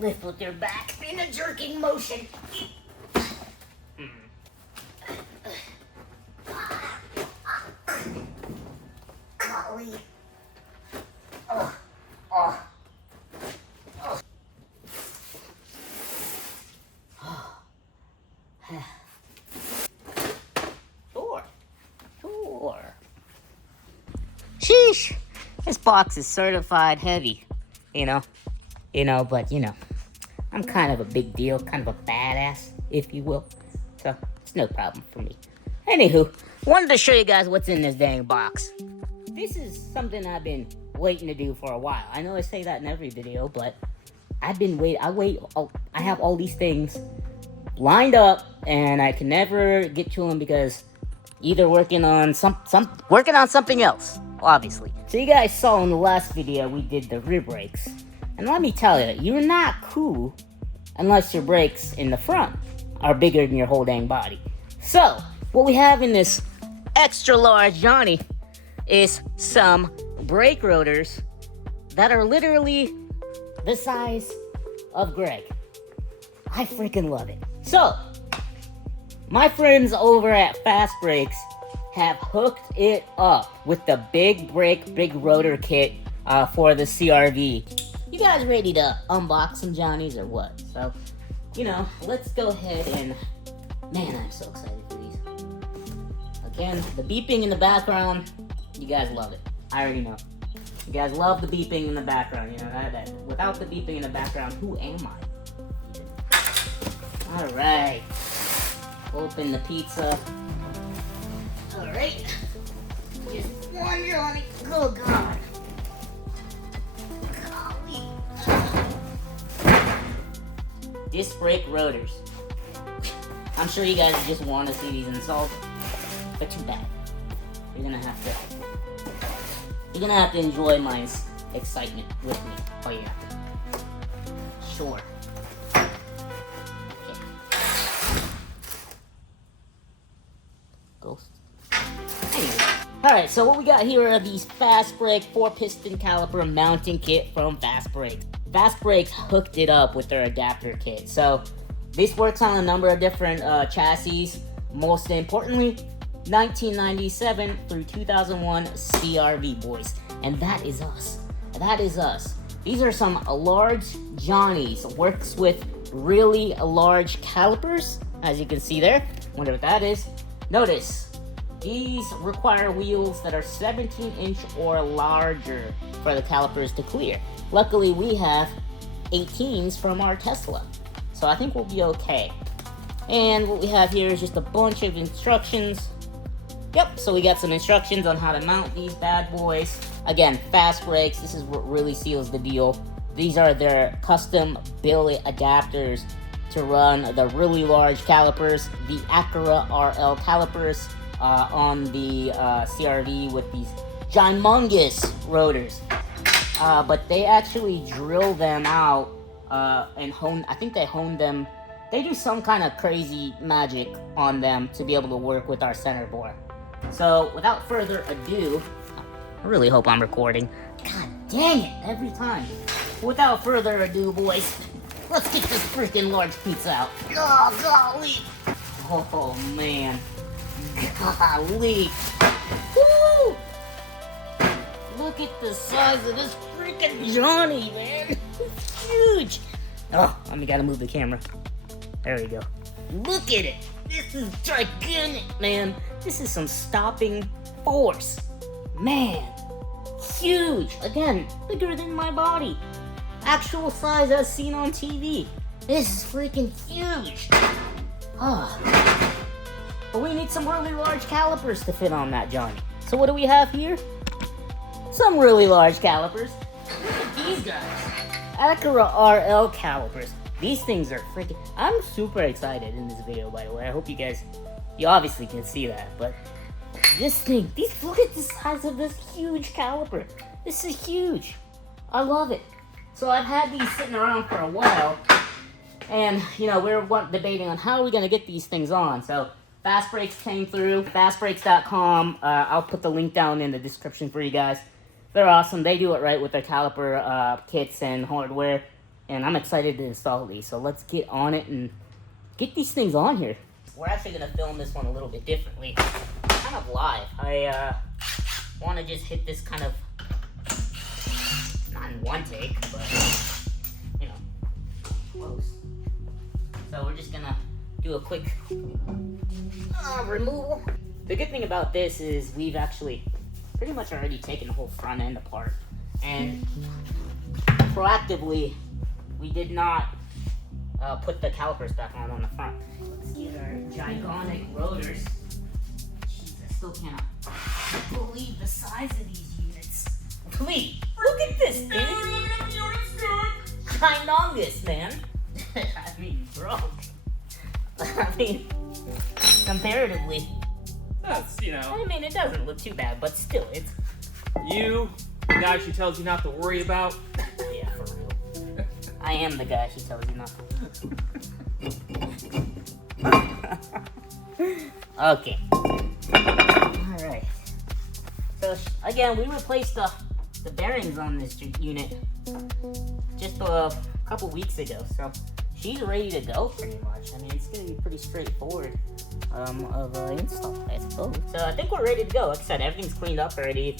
lift with your back in a jerking motion. Golly. Oh. Oh. Sure. Sheesh. This box is certified heavy. But I'm kind of a big deal, kind of a badass, if you will. So, it's no problem for me. Anywho, wanted to show you guys what's in this dang box. This is something I've been waiting to do for a while. I know I say that in every video, but I've been I have all these things lined up, and I can never get to them because either working on something else, obviously. So you guys saw in the last video we did the rear brakes. And let me tell you, you're not cool unless your brakes in the front are bigger than your whole dang body. So, what we have in this extra large Johnny is some brake rotors that are literally the size of Greg. I freaking love it. So, my friends over at FastBrakes have hooked it up with the big rotor kit for the CRV. You guys ready to unbox some Johnnies or what? So, let's go ahead and... Man, I'm so excited for these. Again, the beeping in the background, you guys love it. I already know. You guys love the beeping in the background. That without the beeping in the background, who am I? Alright. Open the pizza. Alright. Just one Johnny. Oh, God. Disc brake rotors. I'm sure you guys just want to see these installed, but too bad. You're gonna have to enjoy my excitement with me. Oh yeah. Sure. Okay. Ghost. Anyway. Alright, so what we got here are these FastBrake 4-piston caliper mounting kit from FastBrakes. FastBrakes hooked it up with their adapter kit. So this works on a number of different chassis. Most importantly, 1997 through 2001 CRV, boys. And that is us. That is us. These are some large Johnnies. Works with really large calipers, as you can see there. Wonder what that is. Notice, these require wheels that are 17-inch or larger for the calipers to clear. Luckily, we have 18s from our Tesla, so I think we'll be okay. And what we have here is just a bunch of instructions. Yep, so we got some instructions on how to mount these bad boys. Again, FastBrakes, this is what really seals the deal. These are their custom-built adapters to run the really large calipers, the Acura RL calipers on the CRV with these gigantous rotors. But they actually drill them out and I think they honed them. They do some kind of crazy magic on them to be able to work with our center bore. So without further ado, I really hope I'm recording. God dang it, every time. Without further ado, boys, let's get this freaking large pizza out. Oh, golly. Oh, man. Golly. Woo! Look at the size of this freaking Johnny, man. It's huge. Oh, I gotta move the camera. There we go. Look at it. This is gigantic, man. This is some stopping force. Man. Huge. Again, bigger than my body. Actual size as seen on TV. This is freaking huge. Oh. But we need some really large calipers to fit on that Johnny. So what do we have here? Some really large calipers. Look at these guys. Acura RL calipers. These things are freaking... I'm super excited in this video, by the way. I hope you obviously can see that, but this thing, look at the size of this huge caliper. This is huge. I love it. So I've had these sitting around for a while, and, we're debating on how are we going to get these things on. So FastBrakes came through, fastbrakes.com. I'll put the link down in the description for you guys. They're awesome. They do it right with their caliper kits and hardware. and I'm excited to install these. So let's get on it and get these things on here. We're actually gonna film this one a little bit differently, kind of live. I want to just hit this kind of, not in one take, but you know, close. So we're just gonna do a quick removal. The good thing about this is we've actually pretty much already taken the whole front end apart, and proactively we did not put the calipers back on the front. Let's get our gigantic rotors. Jeez, I still cannot believe the size of these units. Please, look at this, dude. Humongous, man. I mean, bro. I mean, comparatively, that's, you know. I mean, it doesn't look too bad, but still, it's. You, the guy she tells you not to worry about. Yeah, for real. I am the guy she tells you not to. Okay. Alright. So, again, we replaced the bearings on this unit just a couple weeks ago, so she's ready to go pretty much. I mean, it's going to be pretty straightforward of install, I suppose. So I think we're ready to go. Like I said, everything's cleaned up already.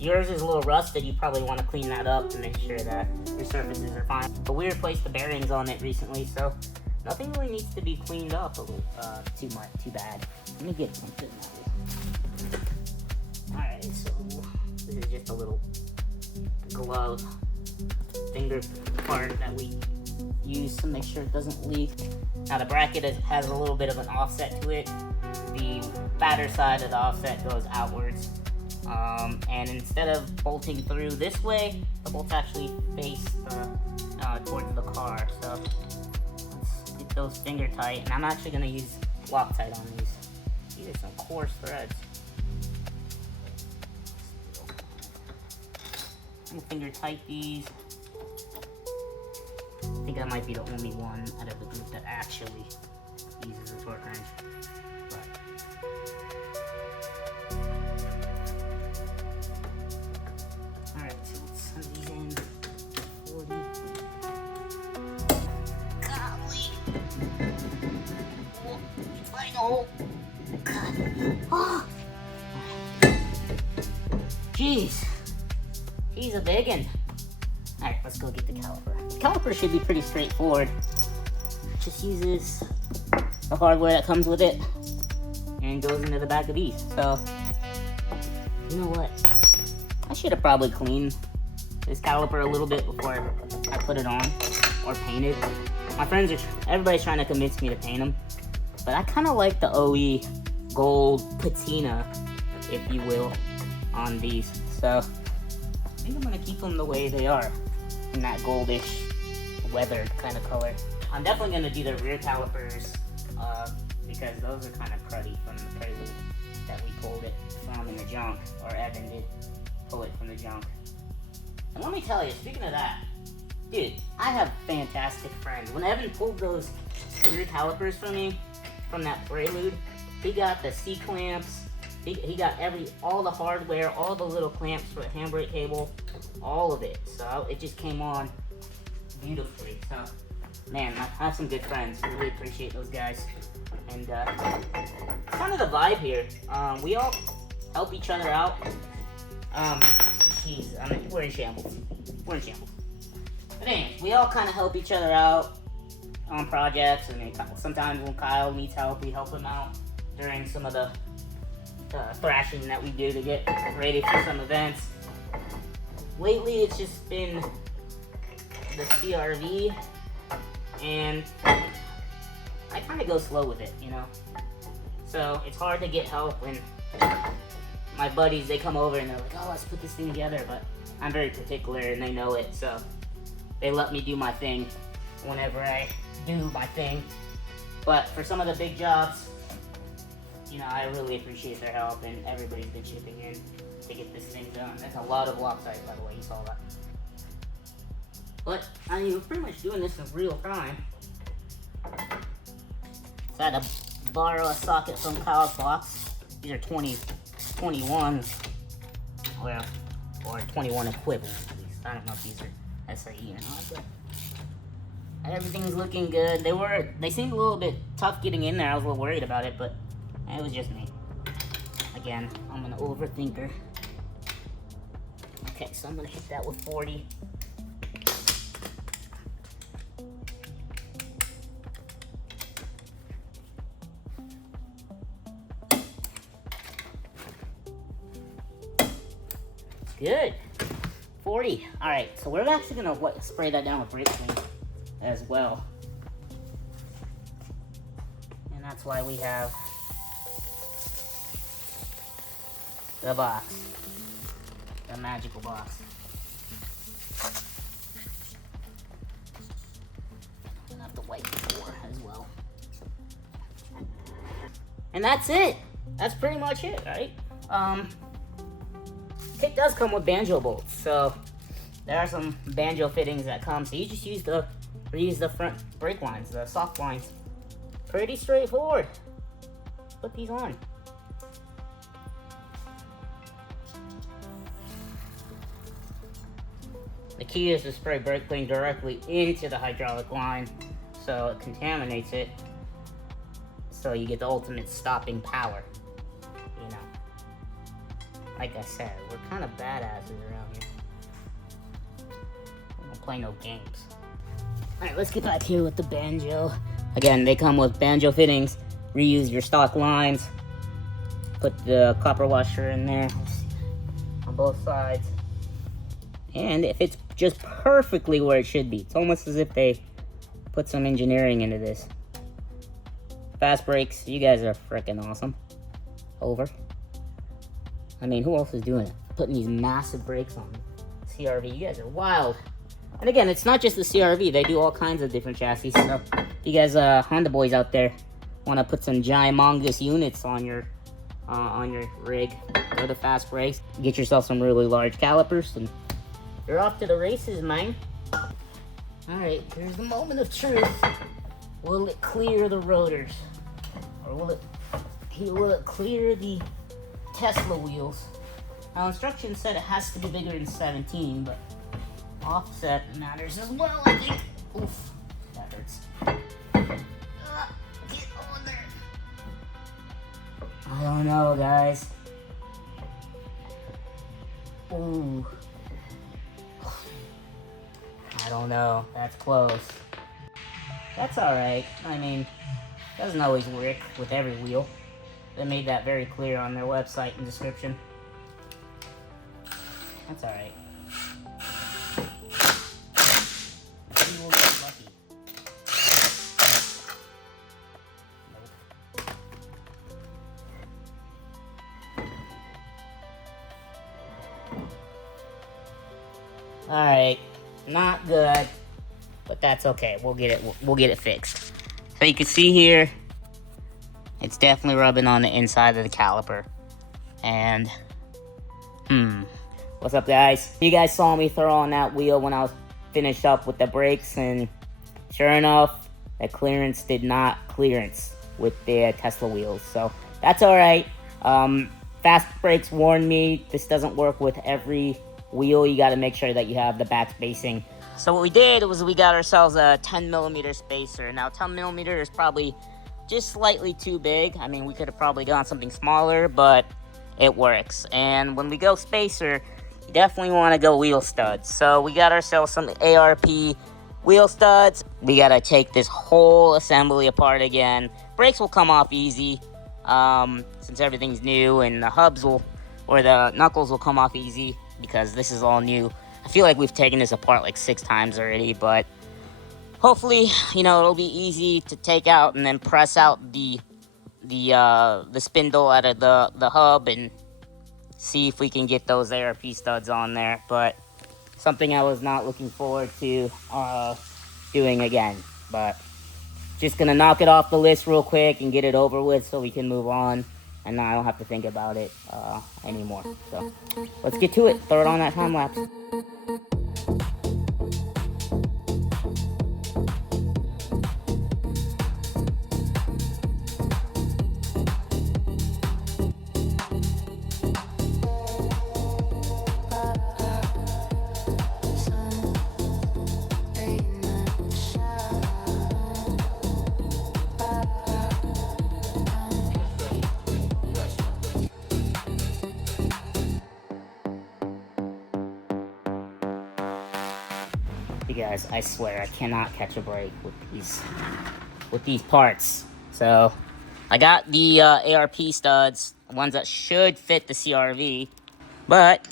Yours is a little rusted. You probably want to clean that up to make sure that your surfaces are fine. But we replaced the bearings on it recently, so nothing really needs to be cleaned up a little, too bad. Let me get something out. Alright, so this is just a little glove finger part that we use to make sure it doesn't leak. Now the bracket has a little bit of an offset to it. The fatter side of the offset goes outwards. And instead of bolting through this way, the bolts actually face towards the car. So let's get those finger tight. And I'm actually going to use Loctite on these. These are some coarse threads. I'm gonna finger tight these. I think I might be the only one out of the group that actually uses a torque wrench. But alright, so let's send these in. 40. Golly. Oh, final. God. Oh. Jeez. He's a big one. Alright, let's go get the caliper. The caliper should be pretty straightforward. Just uses the hardware that comes with it and goes into the back of these. So, you know what? I should have probably cleaned this caliper a little bit before I put it on or paint it. My friends everybody's trying to convince me to paint them, but I kind of like the OE gold patina, if you will, on these. So, I think I'm gonna keep them the way they are, in that goldish, weathered kind of color. I'm definitely gonna do the rear calipers because those are kind of cruddy from the prelude that we pulled it from in the junk, or Evan did pull it from the junk. And let me tell you, speaking of that, dude, I have fantastic friends. When Evan pulled those rear calipers from me, from that prelude, he got the C-clamps. He got all the hardware, all the little clamps for the handbrake cable, all of it. So it just came on beautifully. So, man, I have some good friends. Really appreciate those guys. And it's kind of the vibe here. We all help each other out. Jeez, I mean, we're in shambles. We're in shambles. But anyways, we all kind of help each other out on projects. I mean, sometimes when Kyle needs help, we help him out during some of the thrashing that we do to get ready for some events. Lately, it's just been the CRV, and I kind of go slow with it, you know? So it's hard to get help when my buddies, they come over and they're like, oh, let's put this thing together, but I'm very particular and they know it, so they let me do my thing whenever I do my thing. But for some of the big jobs, you know, I really appreciate their help, and everybody's been chipping in to get this thing done. That's a lot of Loctite, by the way, you saw that. But, I mean, we're pretty much doing this in real time. So I had to borrow a socket from Kyle's box. These are 21s, well, or 21 equivalent at least. I don't know if these are SAE or not, but everything's looking good. They seemed a little bit tough getting in there. I was a little worried about it, but it was just me. Again, I'm an overthinker. Okay, so I'm gonna hit that with 40. Good. 40. All right, so we're actually gonna spray that down with brake clean as well. And that's why we have the box, the magical box. I'm gonna have to wipe the floor as well. And that's it. That's pretty much it, right? Kit does come with banjo bolts, so there are some banjo fittings that come. So you just reuse the front brake lines, the soft lines. Pretty straightforward. Put these on. The key is to spray brake clean directly into the hydraulic line, so it contaminates it. So you get the ultimate stopping power. You know. Like I said, we're kind of badasses around here. We don't play no games. Alright, let's get back here with the banjo. Again, they come with banjo fittings. Reuse your stock lines. Put the copper washer in there on both sides. And if it's just perfectly where it should be. It's almost as if they put some engineering into this. FastBrakes, you guys are freaking awesome. Over. I mean, who else is doing it? Putting these massive brakes on CRV. You guys are wild. And again, it's not just the CRV. They do all kinds of different chassis. So, if you guys, Honda boys out there, want to put some ginormous units on your rig, go to FastBrakes. Get yourself some really large calipers, and you're off to the races, man. All right, here's the moment of truth. Will it clear the rotors, or will it clear the Tesla wheels? Now, instructions said it has to be bigger than 17, but offset matters as well, I think. Oof, that hurts. Get on there. I don't know, guys. Ooh. I don't know. That's close. That's alright. I mean, it doesn't always work with every wheel. They made that very clear on their website and description. That's alright. Maybe we'll get lucky. Nope. Alright. Not good. But that's okay. We'll get it fixed. So you can see here, it's definitely rubbing on the inside of the caliper. And, what's up, guys? You guys saw me throw on that wheel when I was finished up with the brakes, and sure enough, the clearance did not clearance with the Tesla wheels. So that's all right. FastBrakes warned me this doesn't work with every wheel. You got to make sure that you have the backspacing. So what we did was we got ourselves a 10mm spacer. Now 10mm is probably just slightly too big. I mean, we could have probably gone something smaller, but it works. And when we go spacer, you definitely want to go wheel studs. So we got ourselves some ARP wheel studs. We got to take this whole assembly apart again. Brakes will come off easy since everything's new, and the hubs or the knuckles will come off easy because this is all new. I feel like we've taken this apart like 6 times already, but hopefully, you know, it'll be easy to take out and then press out the spindle out of the hub and see if we can get those ARP studs on there. But something I was not looking forward to doing again. But just gonna knock it off the list real quick and get it over with so we can move on, and now I don't have to think about it anymore. So let's get to it. Throw it on that time lapse. guys, I swear I cannot catch a break with these parts. So I got the ARP studs, ones that should fit the CRV, but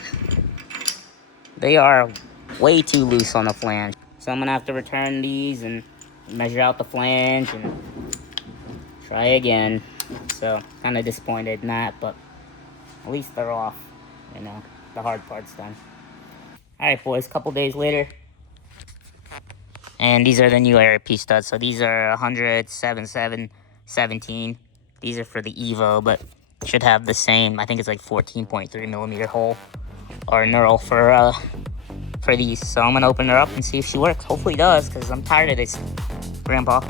they are way too loose on the flange. So I'm gonna have to return these and measure out the flange and try again. So kind of disappointed in that, but at least they're off. You know, the hard part's done. All right, boys. Couple days later, and these are the new ARP studs. So these are 107.717. These are for the Evo, but should have the same. I think it's like 14.3 millimeter hole or knurl for these. So I'm gonna open her up and see if she works. Hopefully it does, because I'm tired of this, Grandpa.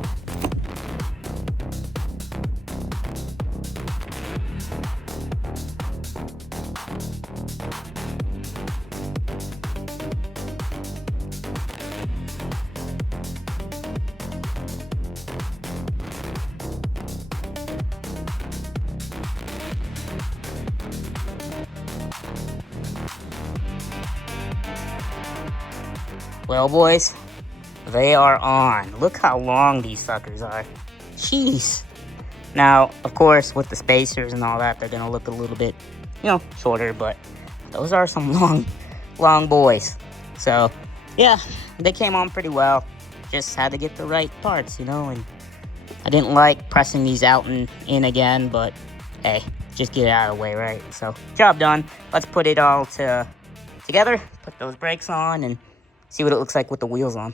Well, boys, they are on. Look how long these suckers are. Jeez. Now, of course, with the spacers and all that, they're gonna look a little bit, you know, shorter, but those are some long boys. So, yeah, they came on pretty well. Just had to get the right parts, you know, and I didn't like pressing these out and in again, but hey, just get it out of the way, right? So, job done. Let's put it all together, put those brakes on, and see what it looks like with the wheels on.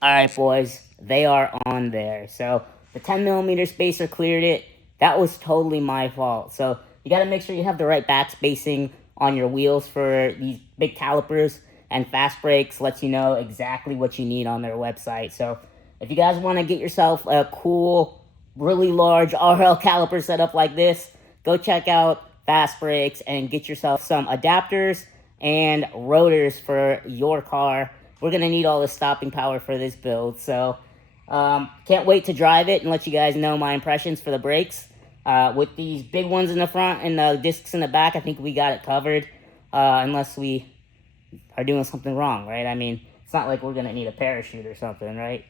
All right, boys, they are on there. So the 10 millimeter spacer cleared it. That was totally my fault. So you got to make sure you have the right back spacing on your wheels for these big calipers. And FastBrakes lets you know exactly what you need on their website. So if you guys want to get yourself a cool, really large RL caliper setup like this, go check out FastBrakes and get yourself some adapters and rotors for your car. We're gonna need all the stopping power for this build, so can't wait to drive it and let you guys know my impressions for the brakes. With these big ones in the front and the discs in the back, I think we got it covered, unless we are doing something wrong, right? I mean, it's not like we're gonna need a parachute or something, right?